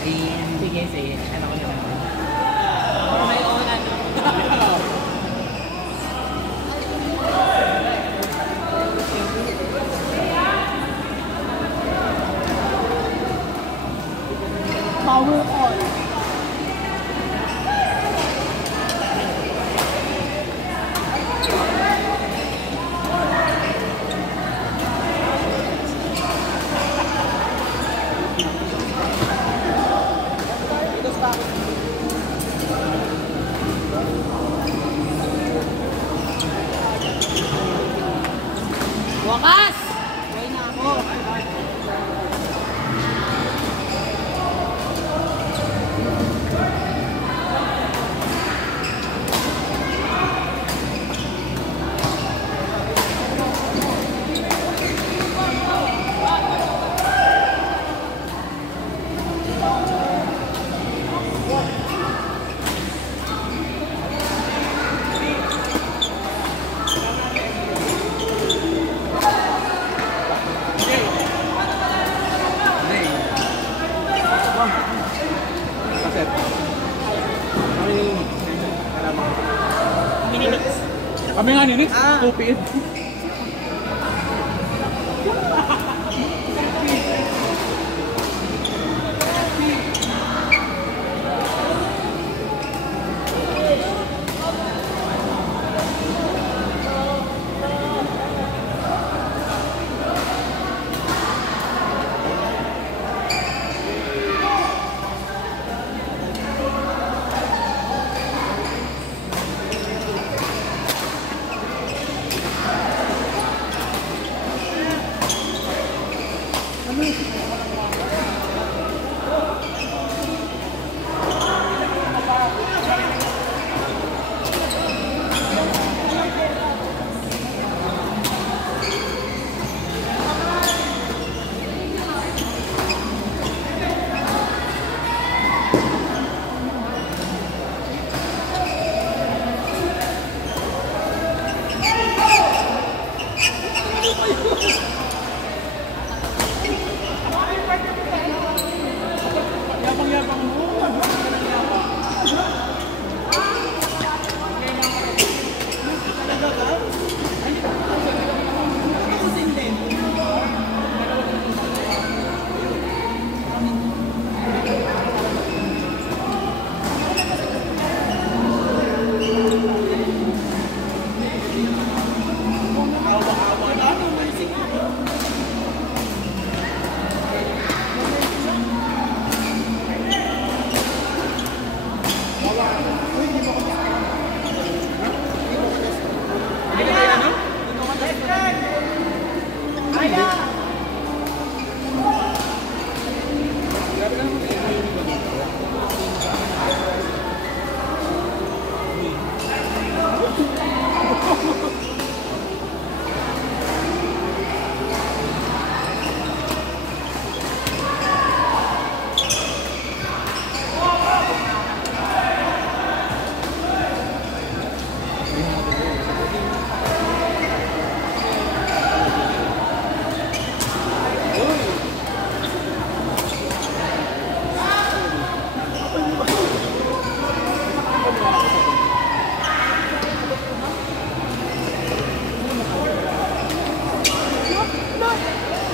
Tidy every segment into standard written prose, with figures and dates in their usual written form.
Alin. Sige, sige. Ano ko naman. Para may own ano. Power on. Wakas! Buhay na ako. Kami nga nini, stupid. Yabang-yabang mo.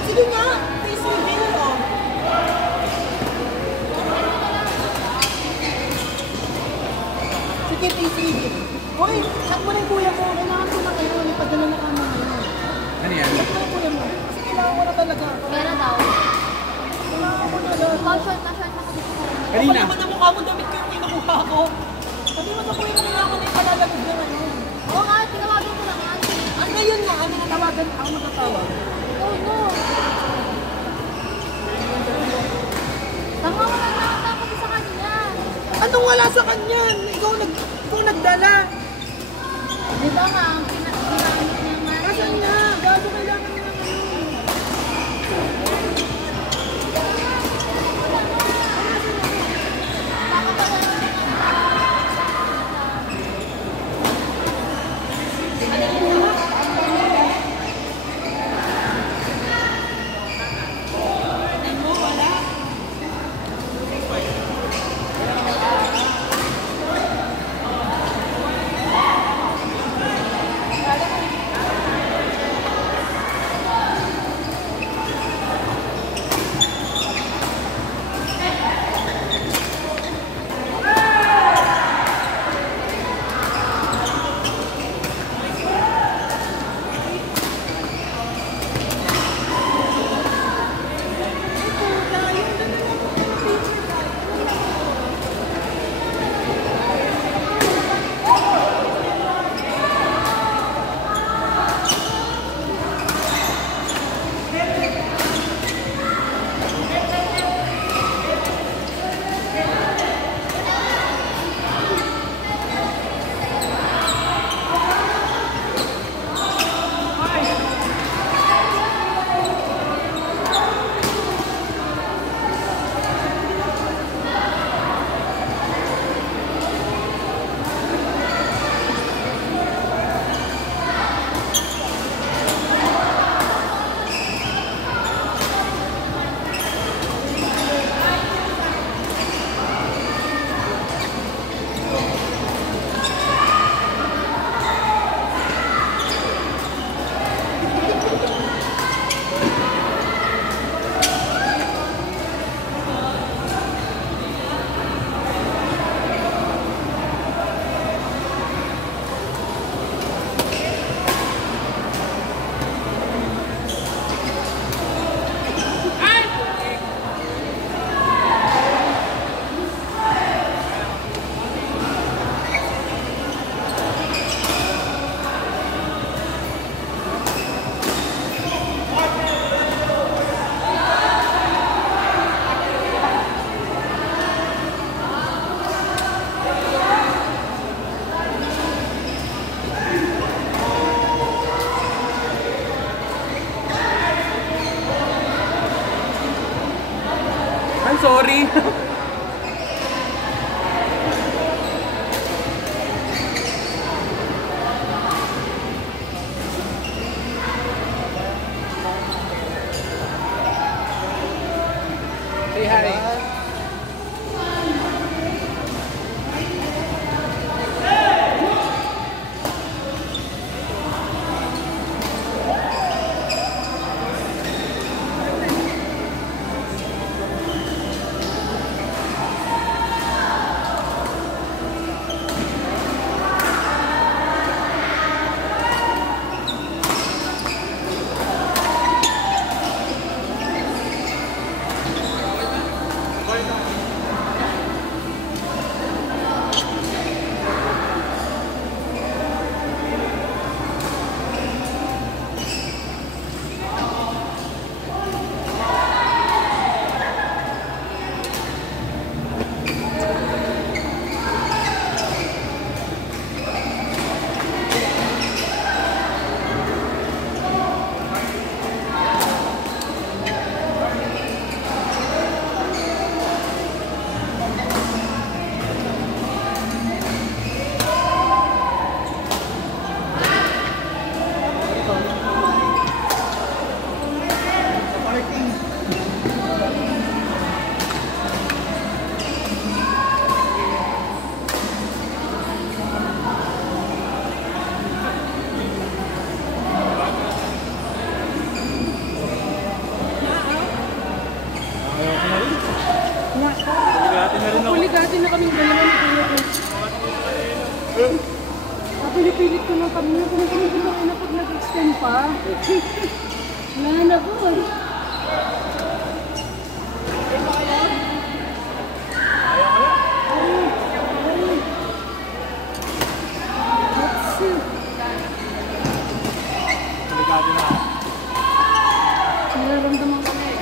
Sige nga, face reveal o. Sige, face reveal. Hoy, chat mo na yung kuya mo. Kailangan ko na ngayon. Ipadala na kami ngayon. Ano yan? Chat mo na yung kuya mo. Kasi kailangan ko na talaga. Pera daw. Kailangan ko na lang. Pa-short na ako. Kanina. Kapag naman ang mukha mo, damit ko yung kinukuha ko. Sabi mo na kuya mo, kailangan ko na yung palalagod na ngayon. Oo nga, tinawagan ko lang yan. Ano yun nga? Ano natawagan? Ako matatawag. Oh no. Tama mo lang nakatapos sa kanya. Anong wala sa kanya? Ikaw nagdala. Di ba nga, ang ginamit niya nga. Kasan nga? Gago kailangan niya ngayon. I'm sorry. Say hi. Puligati na kaming dalawa ni Kuya ko. Pilit ko lang kami na kung kami na pag nag-extend pa. Wala na po eh. Nararamdaman ko na eh.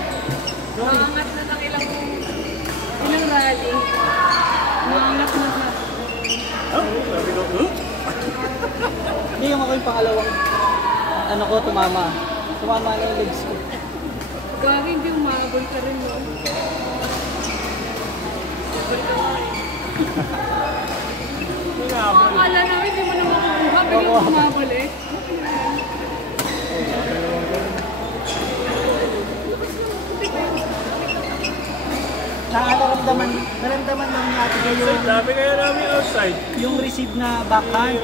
Maangat na ng ilang rally. Maangat na na. Hindi yung ako yung pangalawang ano ko, tumama. Tumama na yung legs ko. Gagi, hindi umabol ka rin no? Akala namin hindi mo na makukuha, biglang umabol eh. Naramdaman lang natin yung... Dami kaya namin outside. Yung receive na backhand.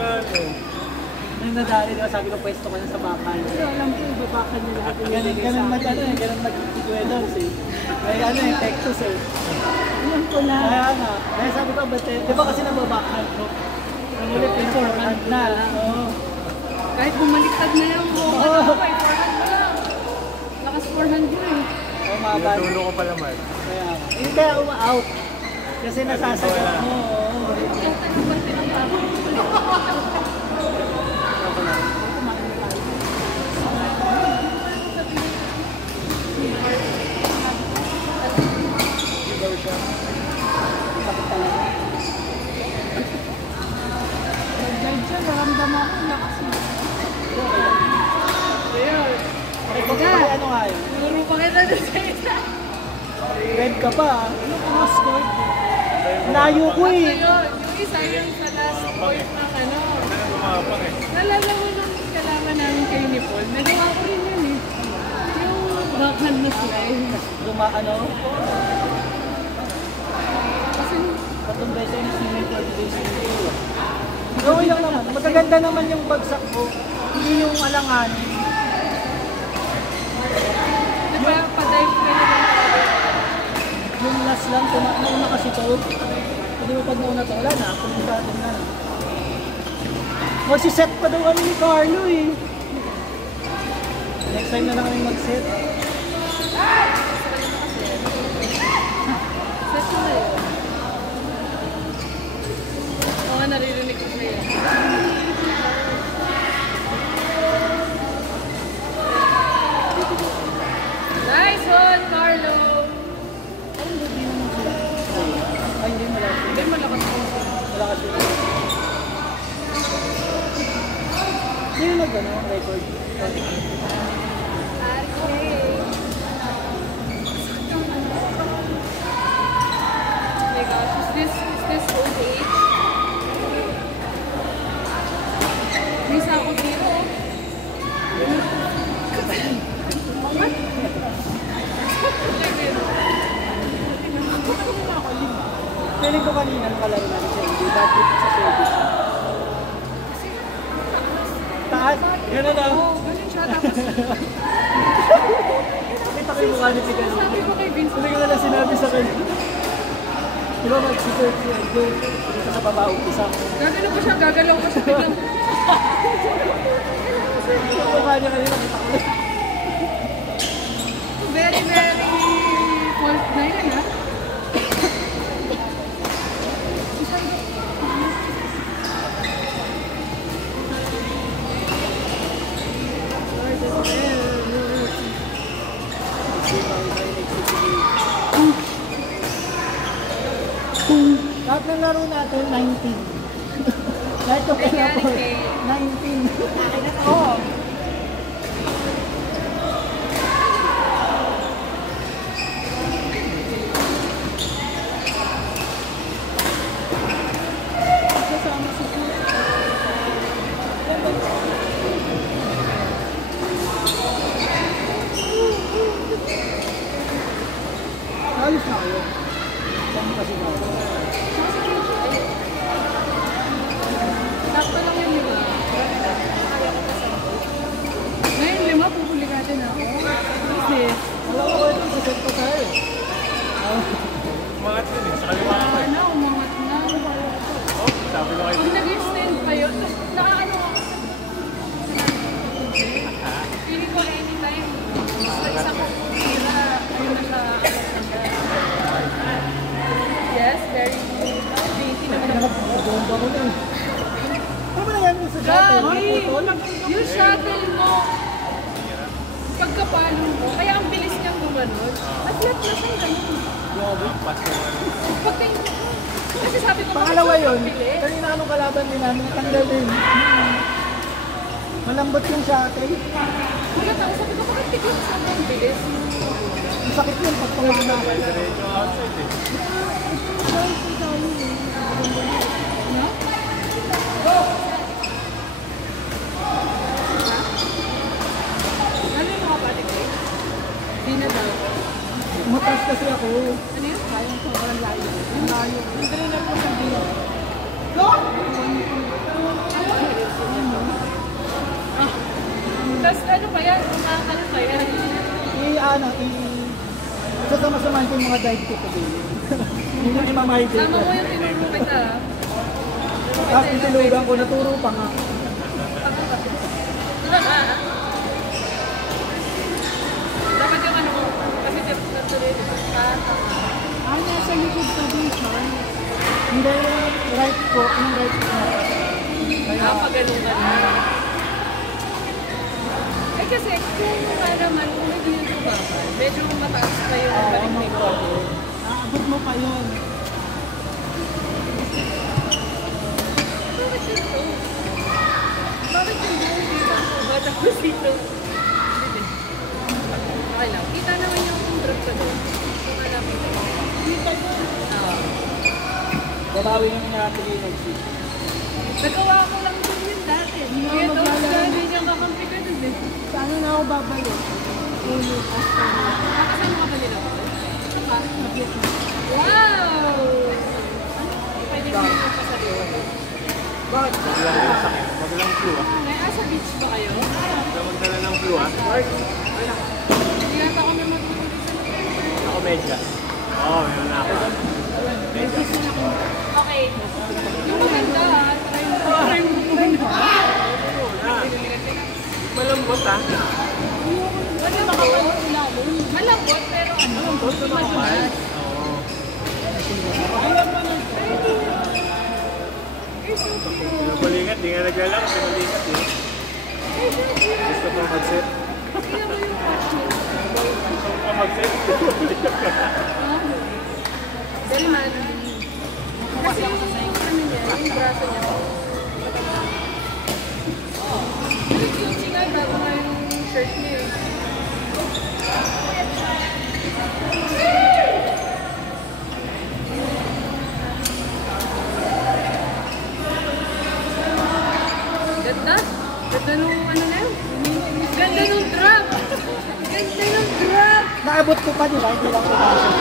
Nung nadali, diba, sabi ko pwesto ko na sa backhand. Pero alam ko, ibabakan nila natin. Ganun mag-equators eh. May ano eh, Texas eh. Alam ko na. Kaya nga. Kaya sabi ko, ba't di ba kasi nababackhand ko? Nangulit yung forehand na. Oo. Kahit bumaliktad na lang mo, ano ko, forehand mo lang. Lakas forehand mo eh. Oo, mababa. Tulo ko pala man. Hindi kaya uma-out. Kasi nasasagot mo. Guide siya, naramdaman ko lakas mo. Ayun. Ano nga yun? Puro pa kita na sa isa. Red ka pa ah. Ano ka score? Layo ko eh. Yung isa yung sa last point ng ano. Nalala mo nung kailangan namin kay Nicole. Nagawa ko rin yun eh. Yung backhand na slide. Ano? Kasi Patong beses yung swimming for the days in the okay lang naman. Magaganda naman yung bagsak ko. Hindi yung alanganin. nagpa-dive ka na lang. Yung last lang, nauna kasi to. Hindi mo pag nauna to, wala na. Pumuntatin na. Magsiset pa daw kami ni Carlo eh. Next time na lang kami mag-set. Set ko na yun. Oo, naririnig ko sa'yo. Nice one, Carlo! Ay, hindi malakas. Hindi malakas ko. Malakas yun. Hindi yung nag-ano, record. this old age? May sako dito. Feeling ko kanina nakalaro namin siya, hindi bad trip sa service. Taas? Gano'n na. Oo, ganun siya. Tapos, Nakita ko yung mukha ni Pigan. sabi ko kay Vince, Hindi ko na lang sinabi sa kanya. Di ba mag-search siya, dito sa baba, umpisa. gagalaw pa siya, gagalaw pa siya. Biglang, Yung mukha niya kanina, kita ko lang. very, very fault na yun, ha? Lahat ng laro natin, 19. Lahat ng Kaya, po, eh. 19. Oo. Kasama si Ayos na kayo. Saan kasi na ako? Sakto lang yung lima. Ngayon lima, puhuli natin ako. Business. Wala ko ito, saset ko tayo. Umangat yun eh, sa kaliwa ka eh. Na, umangat na. Oh, sabi ko kayo. Pag nag-extend kayo, nakaano ako. Feeling ko anytime. Sa isang tira, ayun na siya. Yes, very dainty naman ako. Nakapagpagpagpag ko na. Ano ba na yan yung sa shuttle? Gagi! Putol? Yung shuttle mo, pagkapalo mo, kaya ang bilis niyang gumanon. At flat na siyang ganun. Pagka- Kasi sabi ko, Pangalawa bakit yun, sobrang bilis? kanina anong kalaban din namin, natanggal din. Malambot yung shuttle. Pagkatao, sabi ko, bakit biglang sobrang bilis? Ang sakit yun pag pangalawa. Diretso outside eh. No? Ano yung mga pati ko? Di na daw. Matas kasi ako. Ano yun? Kayang sobrang layo. Ang layo. Hindi rin ako sabihin. Tapos ano pa yan? Ano pa yan? Sasama-samahan ko yung mga dive ko today. Yung mga imamahid Sama ko. mo yung tinuro kita. Tapos titilugan ko, naturo pa nga. Dapat yung ano mo. Kasi natuloy dito. Nasa likod ka dun siya. Hindi, right ko, yung right ko. Kaya, Pagano'n ka na. Eh kasi kung nga naman, kung hindi yung tumakan, medyo mataas pa yung balik mo. aabot mo pa yun. Bakit yun to? Bakit yung buong dito? Bata ko dito. Hindi. Okay lang. Kita naman yung drop ko doon. Kung alam mo. Kita doon. Babawi naman natin yung exit. Nagawa ko lang doon yun dati. Kaya tapos hindi niya kakampi ka doon eh. Saan na ako babalik? Nakasama ka ba nila ko? Wow! Pwede mo yung pasaliwa. Bakit? Maglang yung sakit. Maglang flu ah. May asa beach ba kayo? Magdala ng flu ah. Hindi yata kami matutulog sa Ako medyas. Oo, meron na ako. Medyas. Okay. Yung maganda ah. Try mo muna. Malambot ah. Malambot pero ano? Malambot na makapal. Oo. Pinabalingat, di nga naglalak. Pinabalingat eh. Gusto ko mag-set. Tingnan mo yung patch niya. Gusto ko mag-set. Very manly. Kasi yung ano niya, yung braso niya. Pero cute nga, bago nga yung shirt niya eh. pa, di ba? Hindi lang pumasok.